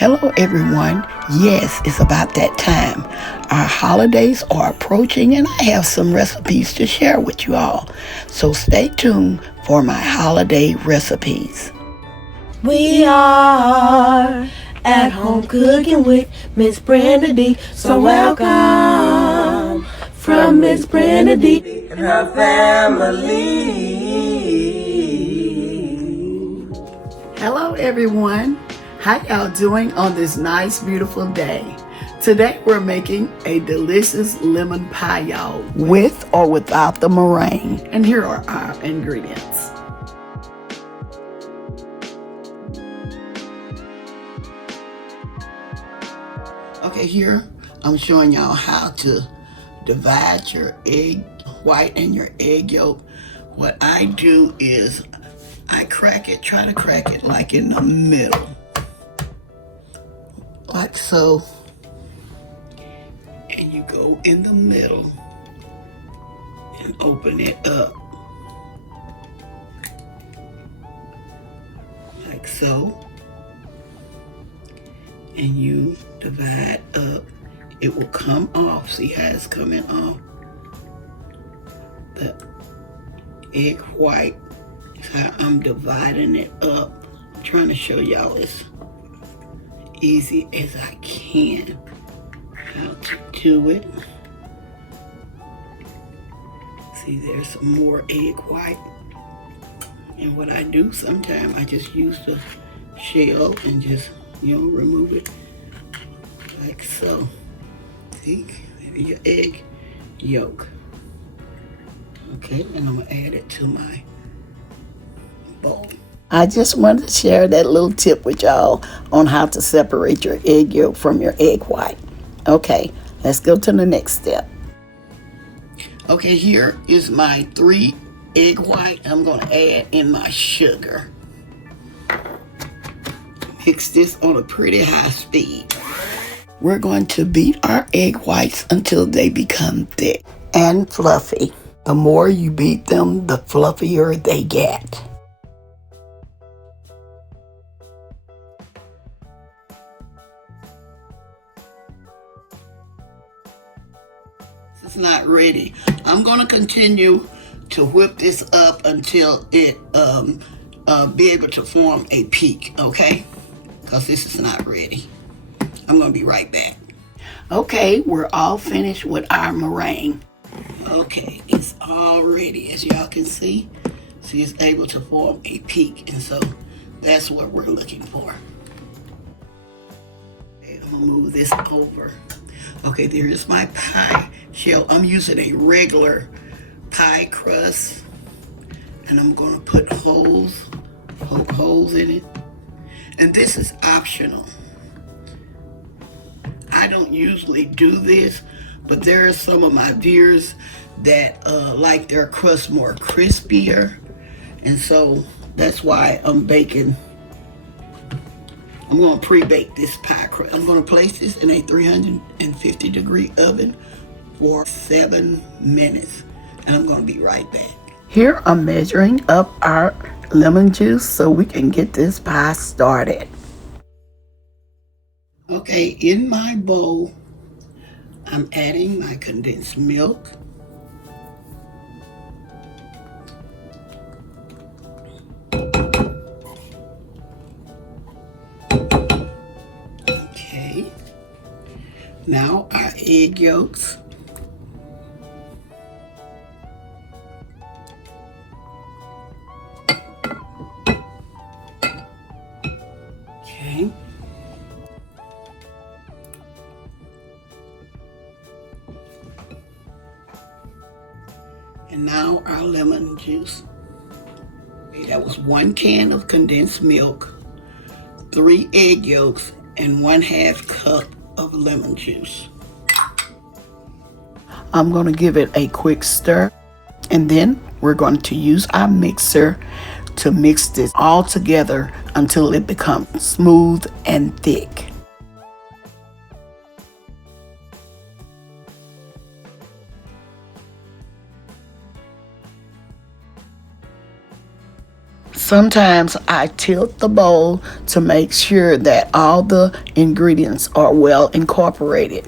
Hello, everyone. Yes, it's about that time. Our holidays are approaching, and I have some recipes to share with you all. So stay tuned for my holiday recipes. We are at home cooking with Miss Brenda Dee. So welcome from Miss Brenda Dee and her family. Hello, everyone. How y'all doing on this nice, beautiful day? Today we're making a delicious lemon pie, y'all, with or without the meringue. And here are our ingredients. Okay, here I'm showing y'all how to divide your egg white and your egg yolk. What I do is I try to crack it like in the middle. Like so. And you go in the middle and open it up. Like so. And you divide up. It will come off. See how it's coming off? The egg white is how I'm dividing it up. I'm trying to show y'all as easy as I can how to do it. See, there's some more egg white. And what I do sometimes, I just use the shell and just, remove it like so. See, maybe your egg yolk. Okay, and I'm gonna add it to my bowl. I just wanted to share that little tip with y'all on how to separate your egg yolk from your egg white. Okay, let's go to the next step. Okay, here is my 3 egg white. I'm gonna add in my sugar. Mix this on a pretty high speed. We're going to beat our egg whites until they become thick and fluffy. The more you beat them, the fluffier they get. It's not ready. I'm going to continue to whip this up until it be able to form a peak, okay? Because this is not ready. I'm going to be right back. Okay, we're all finished with our meringue. Okay, it's all ready, as y'all can see. See, it's able to form a peak, and so that's what we're looking for. Okay, I'm going to move this over. Okay, there is my pie shell. I'm using a regular pie crust, and I'm going to put poke holes in it. And this is optional. I don't usually do this, but there are some of my viewers that like their crust more crispier, and so that's why I'm baking. I'm going to pre-bake this pie crust. I'm going to place this in a 350-degree oven for 7 minutes, and I'm going to be right back. Here I'm measuring up our lemon juice so we can get this pie started. Okay, in my bowl, I'm adding my condensed milk. Okay, now our egg yolks. Okay. And now our lemon juice. Okay, that was 1 can of condensed milk, 3 egg yolks, and 1/2 cup of lemon juice. I'm going to give it a quick stir, and then we're going to use our mixer to mix this all together until it becomes smooth and thick. Sometimes I tilt the bowl to make sure that all the ingredients are well incorporated.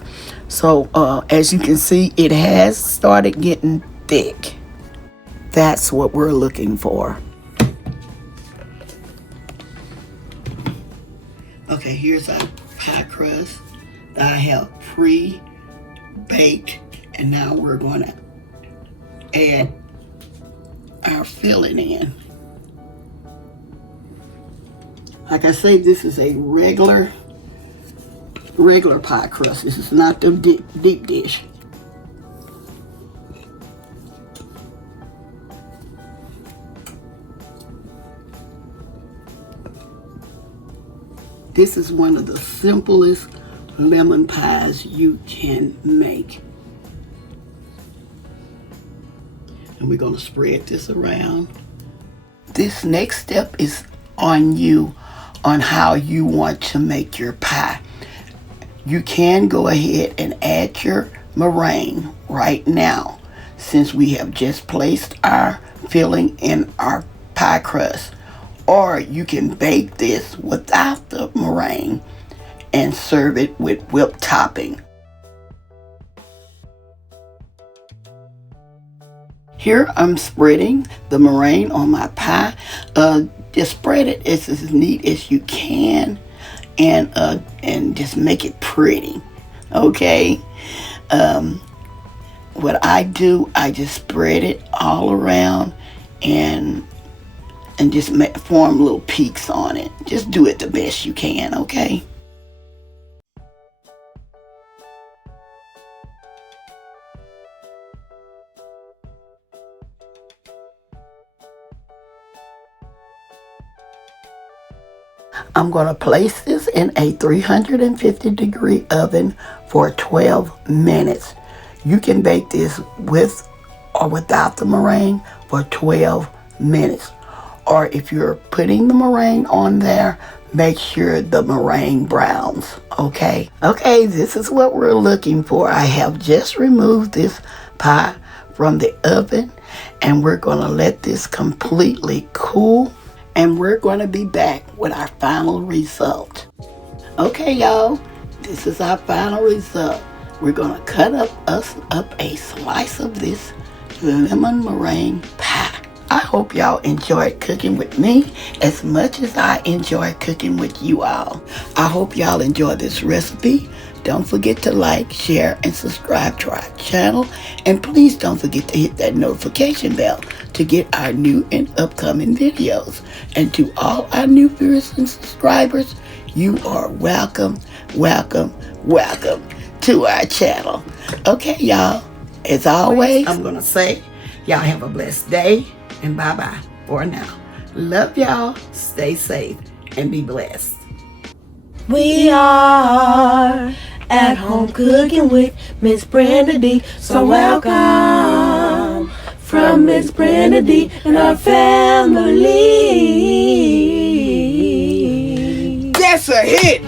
So as you can see, it has started getting thick. That's what we're looking for. Okay, here's our pie crust that I have pre-baked, and now we're going to add our filling in. Like I say, this is a regular pie crust. This is not the deep dish. This is one of the simplest lemon pies you can make. And we're going to spread this around. This next step is on you, on how you want to make your pie. You can go ahead and add your meringue right now, since we have just placed our filling in our pie crust. Or you can bake this without the meringue and serve it with whipped topping. Here I'm spreading the meringue on my pie. Just spread it as neat as you can, and just make it pretty. Okay. What I do, I just spread it all around and just form little peaks on it. Just do it the best you can. Okay. I'm going to place this in a 350-degree oven for 12 minutes. You can bake this with or without the meringue for 12 minutes. Or if you're putting the meringue on there, make sure the meringue browns. Okay, this is what we're looking for. I have just removed this pie from the oven, and we're going to let this completely cool. And we're going to be back with our final result. Okay, y'all, this is our final result. We're going to cut up a slice of this lemon meringue pie. I hope y'all enjoyed cooking with me as much as I enjoy cooking with you all. I hope y'all enjoy this recipe. Don't forget to like, share, and subscribe to our channel. And please don't forget to hit that notification bell to get our new and upcoming videos. And to all our new viewers and subscribers, you are welcome to our channel. Okay, y'all, as always, I'm going to say, y'all have a blessed day, and bye-bye for now. Love y'all, stay safe, and be blessed. We are at home cooking with Miss Brenda Dee. So welcome from Miss Brenda Dee and our family. That's a hit!